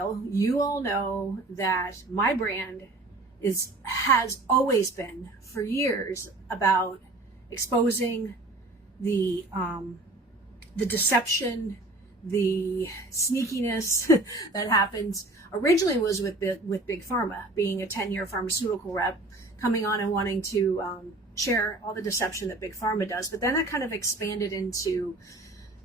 You all know that my brand has always been for years about exposing the deception, the sneakiness that happens. Originally was with big pharma, being a 10-year pharmaceutical rep, coming on and wanting to share all the deception that big pharma does. But then that kind of expanded into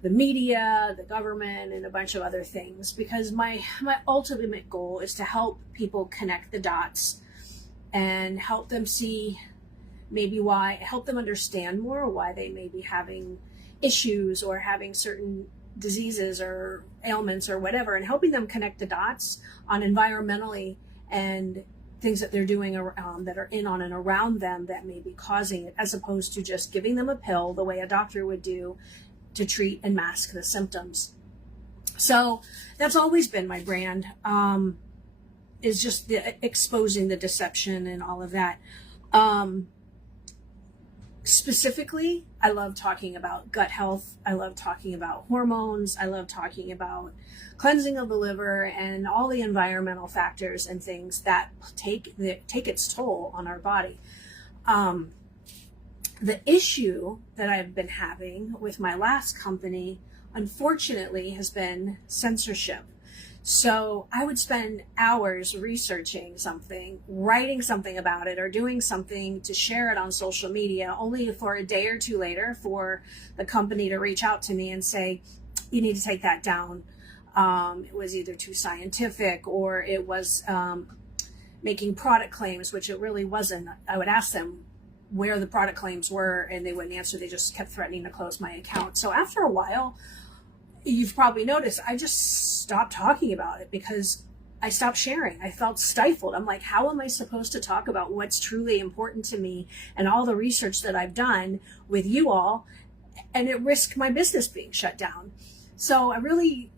the media, the government, and a bunch of other things, because my ultimate goal is to help people connect the dots and help them see help them understand more why they may be having issues or having certain diseases or ailments or whatever, and helping them connect the dots on environmentally and things that they're doing that are in on and around them that may be causing it, as opposed to just giving them a pill the way a doctor would do to treat and mask the symptoms. So that's always been my brand, is just exposing the deception and all of that. Specifically, I love talking about gut health. I love talking about hormones. I love talking about cleansing of the liver and all the environmental factors and things that take its toll on our body. The issue that I've been having with my last company, unfortunately, has been censorship. So I would spend hours researching something, writing something about it, or doing something to share it on social media, only for a day or two later for the company to reach out to me and say, you need to take that down. It was either too scientific, or it was making product claims, which it really wasn't. I would ask them where the product claims were, and they wouldn't answer. They just kept threatening to close my account. So after a while, you've probably noticed, I just stopped talking about it because I stopped sharing. I felt stifled. I'm like, how am I supposed to talk about what's truly important to me and all the research that I've done with you all, and it risked my business being shut down? So I really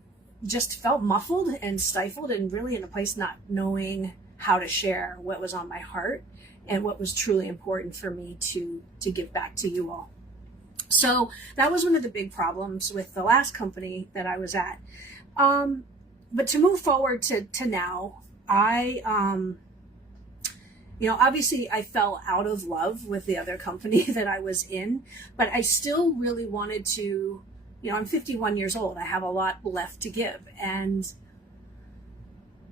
just felt muffled and stifled, and really in a place not knowing how to share what was on my heart and what was truly important for me to give back to you all. So that was one of the big problems with the last company that I was at. But to move forward to now, obviously I fell out of love with the other company that I was in, but I still really wanted to, I'm 51 years old. I have a lot left to give, and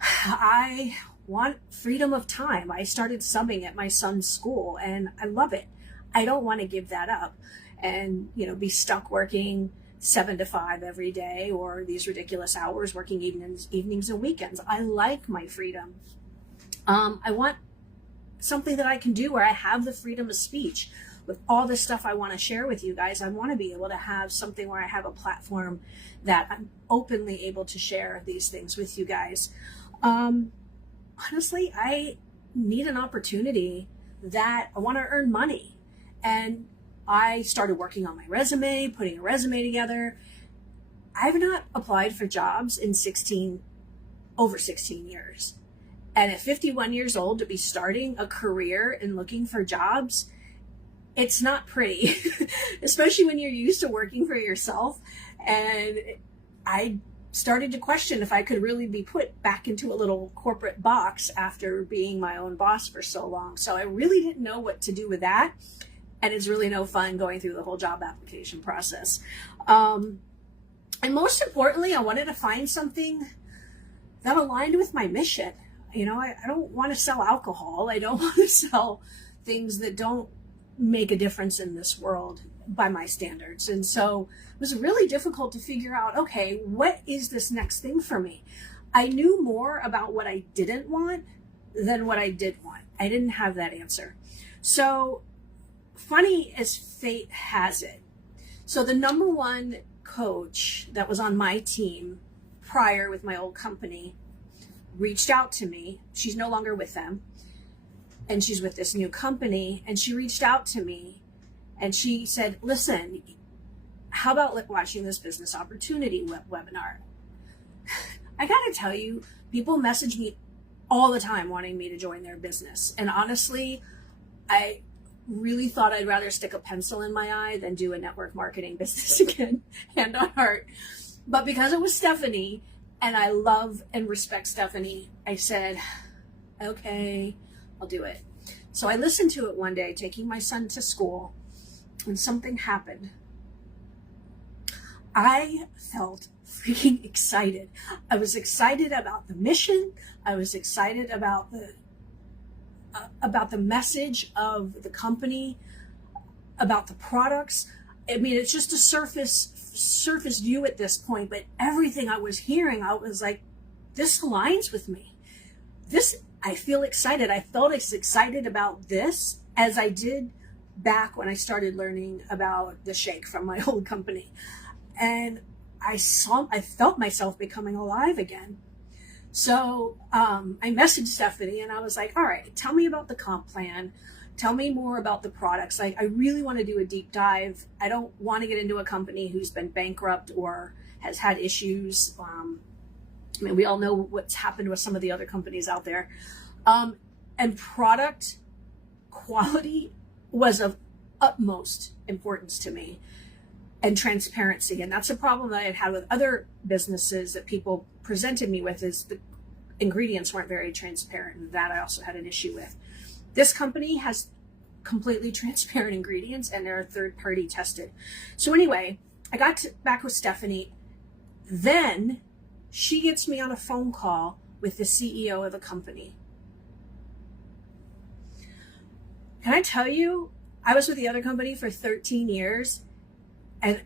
I want freedom of time. I started subbing at my son's school, and I love it. I don't want to give that up and, be stuck working 7 to 5 every day, or these ridiculous hours working evenings and weekends. I like my freedom. I want something that I can do where I have the freedom of speech. With all the stuff I want to share with you guys, I want to be able to have something where I have a platform that I'm openly able to share these things with you guys. Honestly, I need an opportunity that I want to earn money. And I started working on my resume, putting a resume together. I've not applied for jobs in over 16 years. And at 51 years old, to be starting a career and looking for jobs, it's not pretty, especially when you're used to working for yourself. And I started to question if I could really be put back into a little corporate box after being my own boss for so long. So I really didn't know what to do with that. And it's really no fun going through the whole job application process. And most importantly, I wanted to find something that aligned with my mission. I don't want to sell alcohol. I don't want to sell things that don't make a difference in this world by my standards. And so it was really difficult to figure out, okay, what is this next thing for me? I knew more about what I didn't want than what I did want. I didn't have that answer. So funny as fate has it, so the number one coach that was on my team prior with my old company reached out to me. She's no longer with them, and she's with this new company, and she reached out to me and she said, listen, how about watching this business opportunity webinar? I gotta tell you, people message me all the time wanting me to join their business. And honestly, I really thought I'd rather stick a pencil in my eye than do a network marketing business again, hand on heart. But because it was Stephanie, And I love and respect Stephanie. I said, okay, I'll do it. So I listened to it one day, taking my son to school, and something happened. I felt freaking excited. I was excited about the mission. I was excited about the message of the company, about the products. I mean, it's just a surface view at this point, but everything I was hearing, I was like, this aligns with me. I feel excited. I felt as excited about this as I did back when I started learning about the shake from my old company. And I felt myself becoming alive again. So I messaged Stephanie and I was like, all right, tell me about the comp plan. Tell me more about the products. Like, I really want to do a deep dive. I don't want to get into a company who's been bankrupt or has had issues. I mean, we all know what's happened with some of the other companies out there. And product quality was of utmost importance to me, and transparency. And that's a problem that I've had with other businesses that people presented me with, is the ingredients weren't very transparent, and that I also had an issue with. This company has completely transparent ingredients, and they're third-party tested. So anyway, I got back with Stephanie. Then she gets me on a phone call with the CEO of the company. Can I tell you, I was with the other company for 13 years, and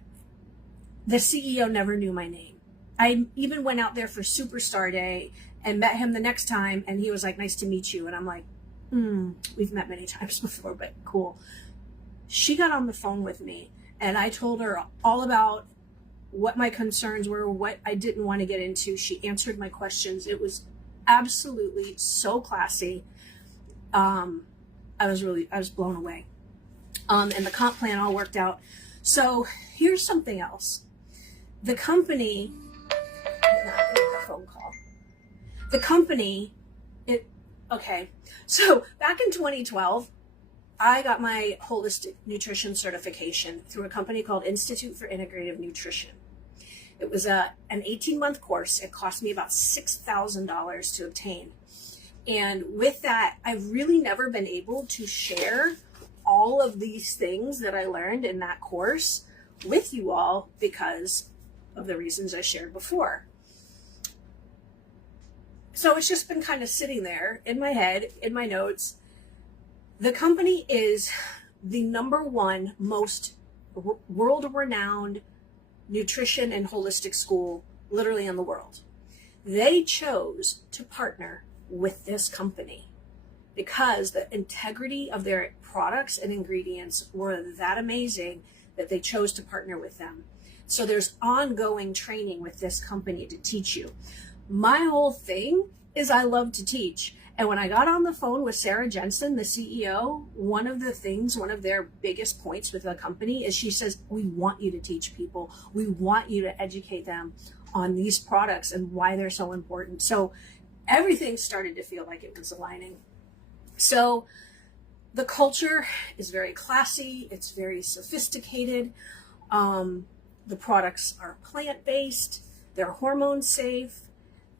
the CEO never knew my name. I even went out there for Superstar Day and met him the next time, and he was like, nice to meet you. And I'm like, we've met many times before, but cool. She got on the phone with me, and I told her all about what my concerns were, what I didn't want to get into. She answered my questions. It was absolutely so classy. I was blown away. And the comp plan all worked out. So here's something else. The company, phone call. The company, okay. So back in 2012, I got my holistic nutrition certification through a company called Institute for Integrative Nutrition. It was an 18-month course. It cost me about $6,000 to obtain. And with that, I've really never been able to share all of these things that I learned in that course with you all because of the reasons I shared before. So it's just been kind of sitting there in my head, in my notes. The company is the #1 most world-renowned nutrition and holistic school literally in the world. They chose to partner with this company because the integrity of their products and ingredients were that amazing that they chose to partner with them. So there's ongoing training with this company to teach you. My whole thing is I love to teach. And when I got on the phone with Sarah Jensen, the CEO, one of their biggest points with the company is she says, we want you to teach people. We want you to educate them on these products and why they're so important. So everything started to feel like it was aligning. So the culture is very classy. It's very sophisticated. The products are plant-based. They're hormone safe.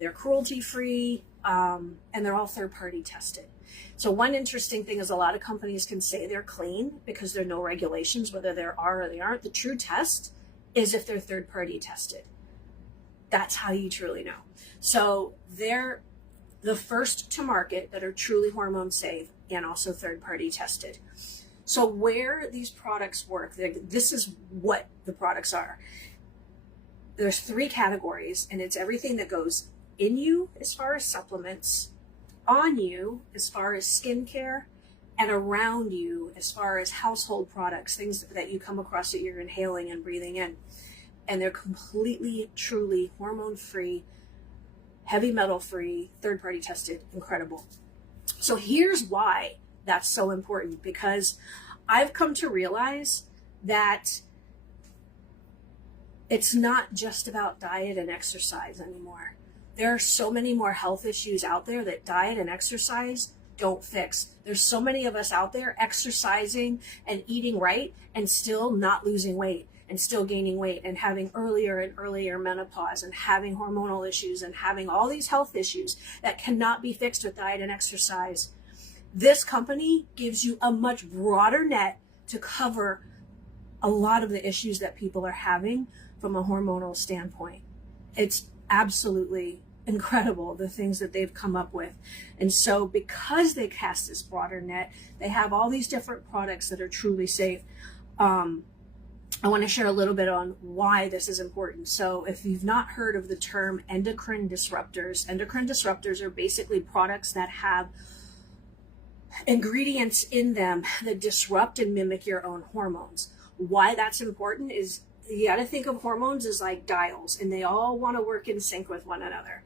They're cruelty-free. And they're all third-party tested. So one interesting thing is a lot of companies can say they're clean because there are no regulations, whether there are or they aren't. The true test is if they're third-party tested. That's how you truly know. So they're the first to market that are truly hormone safe and also third-party tested. So where these products work, this is what the products are. There's 3 categories, and it's everything that goes in you as far as supplements, on you as far as skincare, and around you as far as household products, things that you come across that you're inhaling and breathing in. And they're completely, truly hormone-free, heavy metal-free, third-party tested, incredible. So here's why that's so important, because I've come to realize that it's not just about diet and exercise anymore. There are so many more health issues out there that diet and exercise don't fix. There's so many of us out there exercising and eating right and still not losing weight. and still gaining weight and having earlier and earlier menopause and having hormonal issues and having all these health issues that cannot be fixed with diet and exercise. This company gives you a much broader net to cover a lot of the issues that people are having from a hormonal standpoint. It's absolutely incredible, the things that they've come up with. And so because they cast this broader net, they have all these different products that are truly safe. I want to share a little bit on why this is important. So if you've not heard of the term endocrine disruptors are basically products that have ingredients in them that disrupt and mimic your own hormones. Why that's important is you got to think of hormones as like dials, and they all want to work in sync with one another.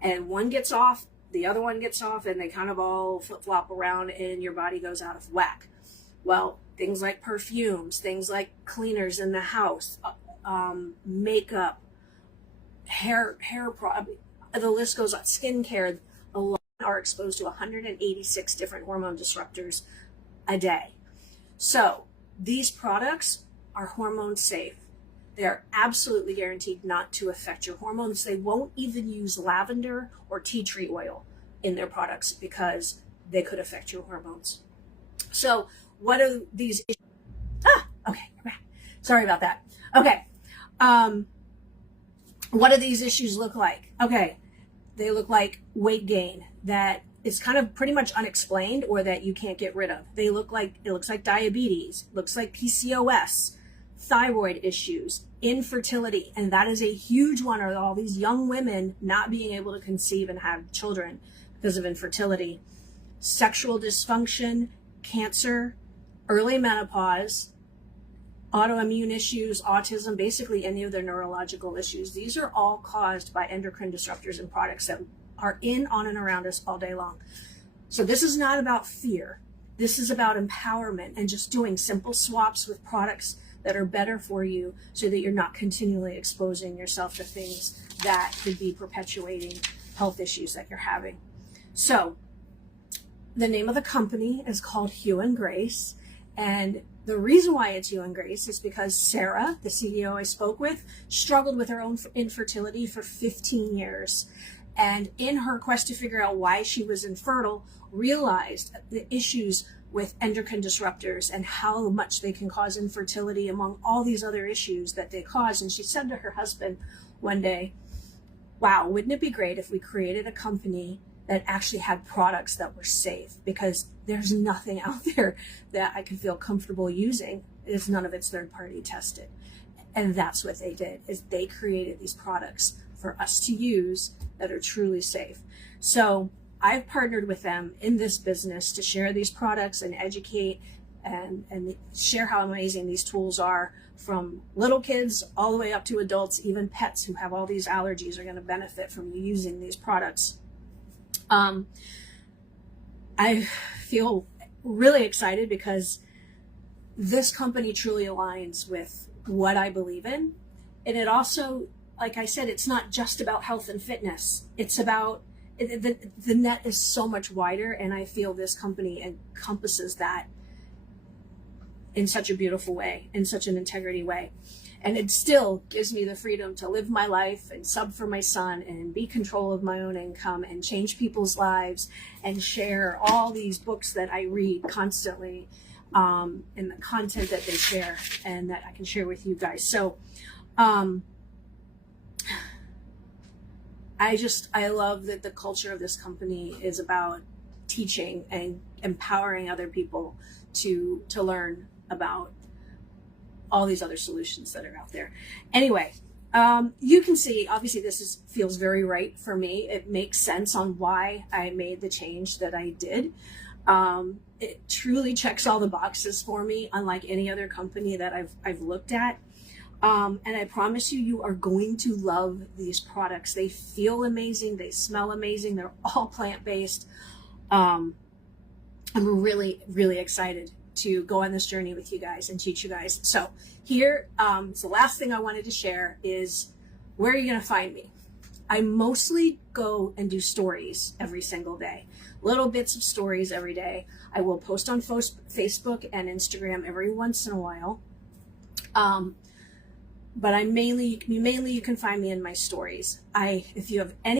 And one gets off, the other one gets off, and they kind of all flip-flop around and your body goes out of whack. Well, things like perfumes, things like cleaners in the house, makeup, hair product, the list goes on, skincare, a lot are exposed to 186 different hormone disruptors a day. So these products are hormone safe. They are absolutely guaranteed not to affect your hormones. They won't even use lavender or tea tree oil in their products because they could affect your hormones. So what are these issues? Okay, you're back. Sorry about that. Okay. What do these issues look like? Okay. They look like weight gain that is kind of pretty much unexplained or that you can't get rid of. It looks like diabetes, looks like PCOS, thyroid issues, infertility, and that is a huge one, are all these young women not being able to conceive and have children because of infertility, sexual dysfunction, cancer, early menopause, autoimmune issues, autism, basically any of their neurological issues. These are all caused by endocrine disruptors and products that are in, on, and around us all day long. So this is not about fear. This is about empowerment and just doing simple swaps with products that are better for you so that you're not continually exposing yourself to things that could be perpetuating health issues that you're having. So the name of the company is called Hugh and Grace. And the reason why it's Hugh and Grace is because Sarah, the CEO I spoke with, struggled with her own infertility for 15 years. And in her quest to figure out why she was infertile, realized the issues with endocrine disruptors and how much they can cause infertility among all these other issues that they cause. And she said to her husband one day, wow, wouldn't it be great if we created a company that actually had products that were safe? Because there's nothing out there that I could feel comfortable using if none of it's third party tested. And that's what they did, is they created these products for us to use that are truly safe. So I've partnered with them in this business to share these products and educate and share how amazing these tools are, from little kids all the way up to adults. Even pets who have all these allergies are going to benefit from using these products. I feel really excited because this company truly aligns with what I believe in. And it also, like I said, it's not just about health and fitness. It's about, the net is so much wider, and I feel this company encompasses that in such a beautiful way, in such an integrity way. And it still gives me the freedom to live my life and sub for my son and be control of my own income and change people's lives and share all these books that I read constantly, and the content that they share and that I can share with you guys. So I love that the culture of this company is about teaching and empowering other people to learn about all these other solutions that are out there. Anyway, you can see, obviously this feels very right for me. It makes sense on why I made the change that I did. It truly checks all the boxes for me, unlike any other company that I've looked at. And I promise you, you are going to love these products. They feel amazing. They smell amazing. They're all plant-based. I'm really, really excited to go on this journey with you guys and teach you guys. So here, so the last thing I wanted to share is, where are you going to find me? I mostly go and do stories every single day, little bits of stories every day. I will post on Facebook and Instagram every once in a while. but I mainly you can find me in my stories. If you have any